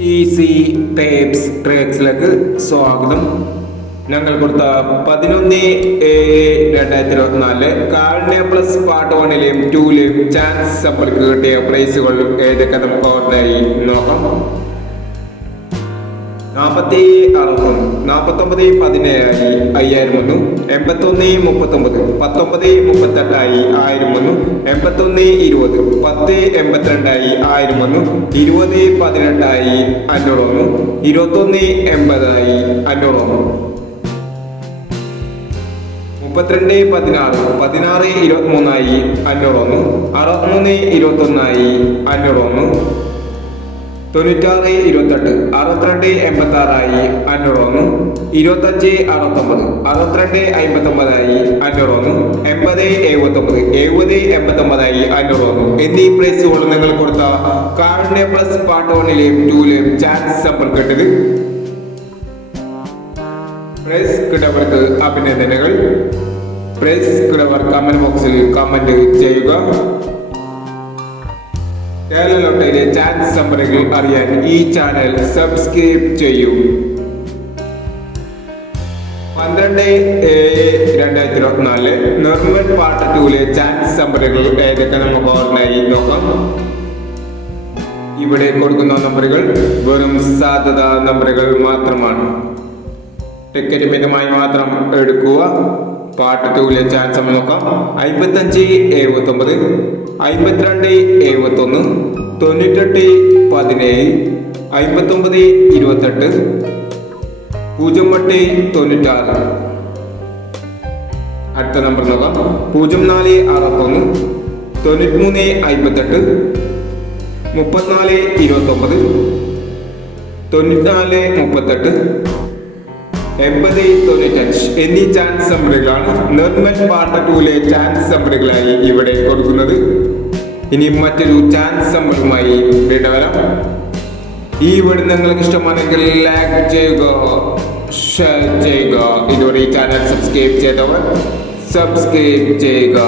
Easy tapes ട്രേക്സിലേക്ക് സ്വാഗതം. ഞങ്ങൾ കൊടുത്ത 11/7/2024 കാർഡിയ പ്ലസ് പാർട്ട് 1ലെയും 2ലെയും ചാൻസ് സമ്പർക്ക് കിട്ടിയ പ്രൈസുകൾ ഏതൊക്കെ നമുക്ക് ഓർഡറായി നോക്കാം. 49/17 51,039, 19/38 1001, 81/20 10/82 1001, 20/18 501, 21/80 501, 32/16 16/23 501, 63/21 501, 96/28 62/86 501, 25/69 62/59 501, 80/79 70/89 501 എന്നീ പ്രൈസുകൾ നിങ്ങൾ കൊടുത്ത കാർഡിയ പ്ലസ് പാർട്ട് 1ലെയും 2ലെയും ചാൻസ് സമ്പർക്ക് കിട്ടത്. പ്രൈസ് കിട്ടവർക്ക് അഭിനന്ദനങ്ങൾ. പ്രൈസ് കിട്ടവർ കമന്റ് ബോക്സിൽ കമന്റ് ചെയ്യുക. കേരള ലോട്ടറിയിലെ ചാൻസ് സമ്പറുകൾ അറിയാൻ ഈ ചാനൽ സബ്സ്ക്രൈബ് ചെയ്യൂ. 12/7/2024 നോർമൽ പാർട്ട് 2ലെ ചാൻസ് സമ്പറുകൾ ഏതൊക്കെ നമുക്ക് ഓർമ്മയായി നോക്കാം. ഇവിടെ കൊടുക്കുന്ന നമ്പറുകൾ വെറും സാധ്യത നമ്പറുകൾ മാത്രമാണ്. ടിക്കറ്റ് മിതമായി മാത്രം എടുക്കുക. പാർട്ട് 2ലെ ചാൻസ് നമ്മൾ നോക്കാം. 55/79, 52/71, 98/17, 59/28, 08/96. അടുത്ത നമ്പർ നോക്കാം. 04/61, 93/58, 34/29, 94/38, 80/95 എന്നീ ചാൻസ് സമ്പറുകളാണ് നോർമൽ പാർട്ട് 2ലെ ചാൻസ് സമ്പറുകളായി ഇവിടെ കൊടുക്കുന്നത്. ഇനി മറ്റൊരു ചാൻസ് സമ്പറുമായി വരാം. ഈ വീഡിയോ നിങ്ങൾക്ക് ഇഷ്ടമാണെങ്കിൽ ലൈക്ക് ചെയ്യുക, ഷെയർ ചെയ്യുക. ഇതുവരെ ഈ ചാനൽ സബ്സ്ക്രൈബ് ചെയ്തവർ സബ്സ്ക്രൈബ് ചെയ്യുക.